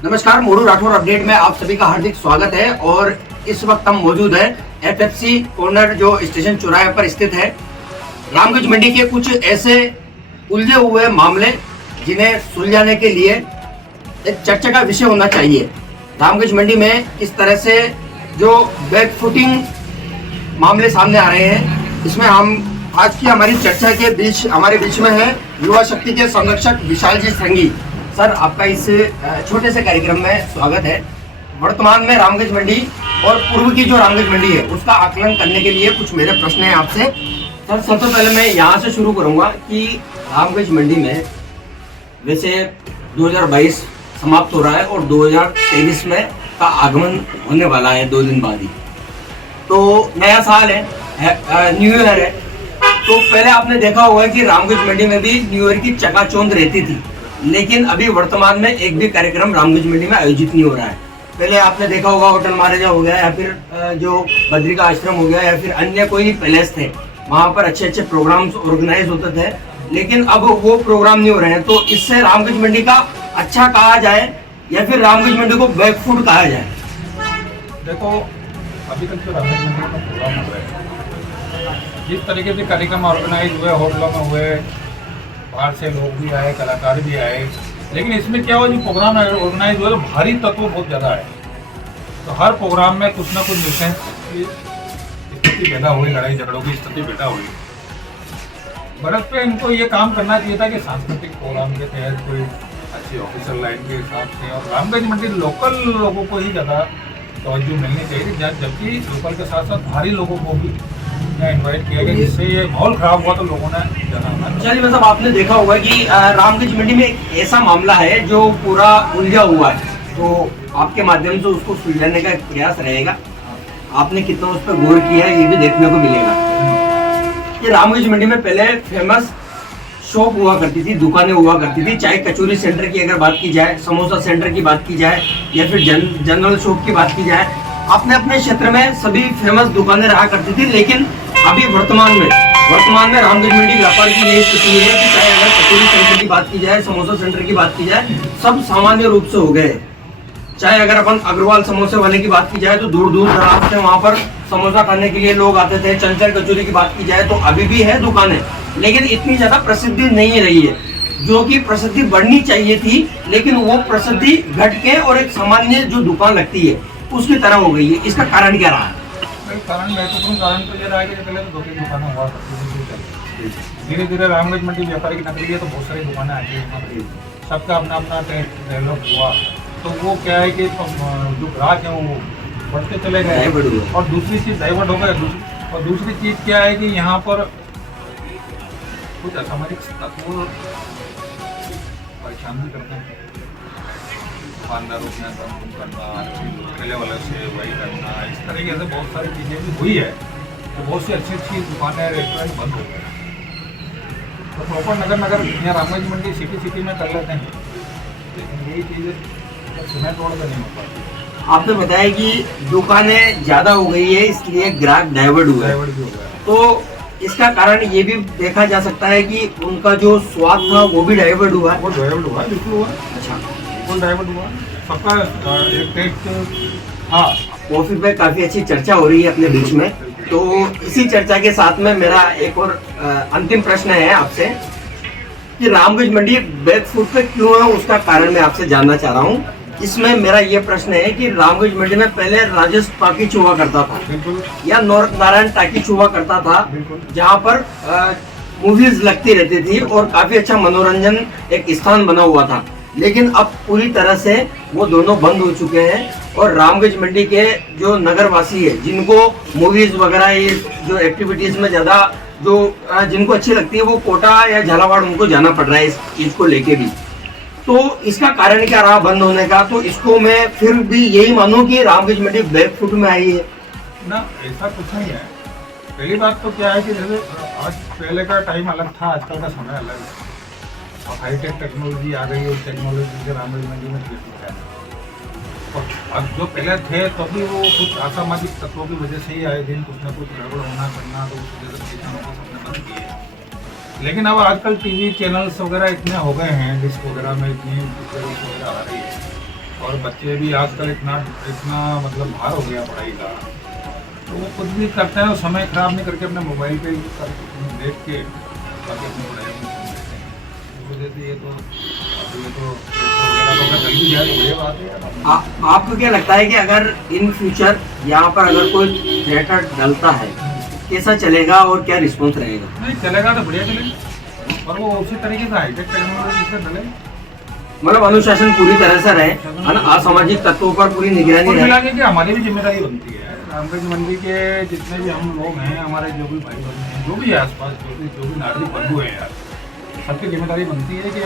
नमस्कार, मोरू राठौर अपडेट में आप सभी का हार्दिक स्वागत है। और इस वक्त हम मौजूद हैं एफएफसी कॉर्नर जो स्टेशन चौराहे पर स्थित है। रामगंज मंडी के कुछ ऐसे उलझे हुए मामले जिन्हें सुलझाने के लिए एक चर्चा का विषय होना चाहिए। रामगंज मंडी में किस तरह से जो बैकफुटिंग मामले सामने आ रहे हैं, इसमें हम आज की हमारी चर्चा के बीच हमारे बीच में है युवा शक्ति के संरक्षक विशाल जी संगी। सर, आपका इस छोटे से कार्यक्रम में स्वागत है। वर्तमान में रामगंज मंडी और पूर्व की जो रामगंज मंडी है उसका आकलन करने के लिए कुछ मेरे प्रश्न हैं आपसे। सर, सबसे पहले मैं यहाँ से शुरू करूँगा कि रामगंज मंडी में वैसे 2022 समाप्त हो रहा है और 2023 में का आगमन होने वाला है 2 दिन बाद ही। तो नया साल है, न्यू ईयर है। तो पहले आपने देखा होगा कि रामगंज मंडी में भी न्यू ईयर की चकाचौंध रहती थी, लेकिन अभी वर्तमान में एक भी कार्यक्रम रामगंज मंडी में आयोजित नहीं हो रहा है। पहले आपने देखा होगा होटल महाराजा हो गया या फिर जो बद्रिका आश्रम हो गया या फिर अन्य कोई पैलेस थे, वहां पर अच्छे अच्छे प्रोग्राम्स ऑर्गेनाइज होते थे, लेकिन अब वो प्रोग्राम नहीं हो रहे हैं। तो इससे रामगंज मंडी का अच्छा कहा जाए या फिर रामगंज मंडी को बैकफुट कहा जाए? देखो, अभी तक तो रामगंज मंडी में प्रोग्राम हो रहे हैं, जिस तरीके से कार्यक्रम ऑर्गेनाइज हुए, होटलों में हुए, बाहर से लोग भी आए, कलाकार भी आए, लेकिन इसमें क्या हुआ, जो प्रोग्राम ऑर्गेनाइज हुआ तो भारी तत्व बहुत ज़्यादा है। तो हर प्रोग्राम में कुछ ना कुछ विषय की स्थिति पैदा हुई, लड़ाई झगड़ों की स्थिति पैदा हुई। बरस पे इनको ये काम करना चाहिए था कि सांस्कृतिक प्रोग्राम के तहत कोई अच्छी ऑफिशियल लाइन के हिसाब से और रामगंज मंडी लोकल लोगों को ही ज़्यादा तवज्जो मिलनी चाहिए, जबकि लोकल के साथ साथ बाहरी लोगों को भी इनवाइट किया गया, जिससे ये माहौल खराब हुआ तो लोगों ने जाना। चलिए, मतलब आपने देखा होगा कि रामगंज मंडी में एक ऐसा मामला है जो पूरा उलझा हुआ है, तो आपके माध्यम से उसको सुलझाने का एक प्रयास रहेगा। आपने कितना उस पर गौर किया है ये भी देखने को मिलेगा कि रामगंज मंडी में पहले फेमस शॉप हुआ करती थी, दुकानें हुआ करती थी, चाहे कचौरी सेंटर की अगर बात की जाए, समोसा सेंटर की बात की जाए या फिर जनरल शॉप की बात की जाए, अपने अपने क्षेत्र में सभी फेमस दुकानें रहा करती थी। लेकिन अभी वर्तमान में रामगंज मंडी व्यापार की यही स्थिति है कि चाहे अगर कचौरी सेंटर की बात की जाए, समोसा सेंटर की बात की जाए, सब सामान्य रूप से हो गए। चाहे अगर अपन अग्रवाल समोसे वाले की बात की जाए तो दूर दूर दराज से वहां पर समोसा खाने के लिए लोग आते थे। चंचल कचौरी की बात की जाए तो अभी भी है दुकानें, लेकिन इतनी ज्यादा प्रसिद्धि नहीं रही है, जो कि प्रसिद्धि बढ़नी चाहिए थी, लेकिन वो प्रसिद्धि घट के और एक सामान्य जो दुकान लगती है उसकी तरह हो गई है। इसका कारण क्या रहा है? कारण महत्वपूर्ण कारण तो ये रहा है कि पहले तो 2-3 दुकानें हुआ करती थी, धीरे धीरे रामगंज मंडी व्यापारी की नकली है तो बहुत सारी दुकानें आ गई, सबका अपना अपना डेवलप हुआ। तो वो क्या है कि जो ग्राहक है वो बढ़ते चले गए और दूसरी चीज़ डाइवर्ट हो गए। और दूसरी चीज़ क्या है कि यहाँ पर कुछ असामाजिक तत्व परेशान भी करते हैं, दुकानदारों के यहाँ दम करना, ठेले वाले से वही करना, इस तरीके से बहुत सारी चीज़ें भी हुई है। तो बहुत सी अच्छी अच्छी दुकानें, रेस्टोरेंट बंद हो गए। तो प्रॉपर नगर यहाँ रामगंज मंडी सिटी में कर लेते हैं, लेकिन यही चीज़ें सीमेंट रोड पर नहीं हो पाती। आपने बताया कि दुकानें ज्यादा हो गई है, इसलिए ग्राहक डाइवर्ट हुआ है। भी हो गया। तो इसका कारण ये भी देखा जा सकता है कि उनका जो स्वाद था वो भी डाइवर्ट हुआ है। वो डाइवर्ट हुआ, बिल्कुल हुआ। अच्छा, बिल्कुल डाइवर्ट हुआ, सबका एक टेस्ट। हाँ, कॉफी पे काफी अच्छी चर्चा हो रही है अपने बीच में, तो इसी चर्चा के साथ में मेरा एक और अंतिम प्रश्न है आपसे कि रामगंज मंडी बैकफुट पे क्यों है, उसका कारण मैं आपसे जानना चाह रहा हूँ। इसमें मेरा ये प्रश्न है कि रामगंज मंडी में पहले राजेश टाकीज हुआ करता था या नारायण टाकीज हुआ करता था, जहाँ पर मूवीज लगती रहती थी और काफी अच्छा मनोरंजन एक स्थान बना हुआ था। लेकिन अब पूरी तरह से वो दोनों बंद हो चुके हैं और रामगंज मंडी के जो नगरवासी है, जिनको मूवीज वगैरह ये जो एक्टिविटीज में ज्यादा जो जिनको अच्छी लगती है, वो कोटा या झालावाड़ उनको जाना पड़ रहा है इस चीज को लेके भी। तो इसका कारण क्या रहा बंद होने का? तो इसको मैं फिर भी यही मानूं कि रामगंज मंडी बैकफुट में आई है ना, ऐसा कुछ नहीं है। पहली बात तो क्या है कि जैसे आज पहले का टाइम अलग था, आजकल का समय अलग है और हाईटेक टेक्नोलॉजी आ गई है। उस टेक्नोलॉजी से रामगंज मंडी में ट्रीटमेंट है और अब जो पहले थे तो भी वो कुछ असामाजिक तत्वों की वजह से ही आए दिन कुछ ना कुछ गड़बड़ होना करना, तो उस वजह से सबने बंद किए। लेकिन अब आजकल टीवी चैनल्स वगैरह इतने हो गए हैं, डिस्क वगैरह में इतनी पिक्चर्स वगैरह आ रही है, और बच्चे भी आजकल इतना इतना मतलब भार हो गया पढ़ाई का, तो वो कुछ भी करते हैं, वो समय खराब नहीं करके अपने मोबाइल पे देख के बाकी अपनी पढ़ाई में इस वजह से ये तो वगैरह तो जल्दी जाए, बढ़िया बात है यार। आपको क्या लगता है कि अगर इन फ्यूचर यहाँ पर अगर कोई थिएटर डलता है, कैसा चलेगा और क्या रिस्पॉन्स रहेगा? नहीं चलेगा तो बढ़िया चलेगा, और वो उसी तरीके से हाईटेक टेक्नोलॉजी से डले, मतलब अनुशासन पूरी तरह से रहे, है ना, असामाजिक तत्वों पर पूरी निगरानी कुल रहे। मिला के कि हमारी भी जिम्मेदारी बनती है। रामगंज मंडी के जितने भी हम लोग हैं, हमारे जो भी भाई बहन हैं, जो भी है आसपास, जो भी नागरिक बंधु हैं यार, सबकी जिम्मेदारी बनती है कि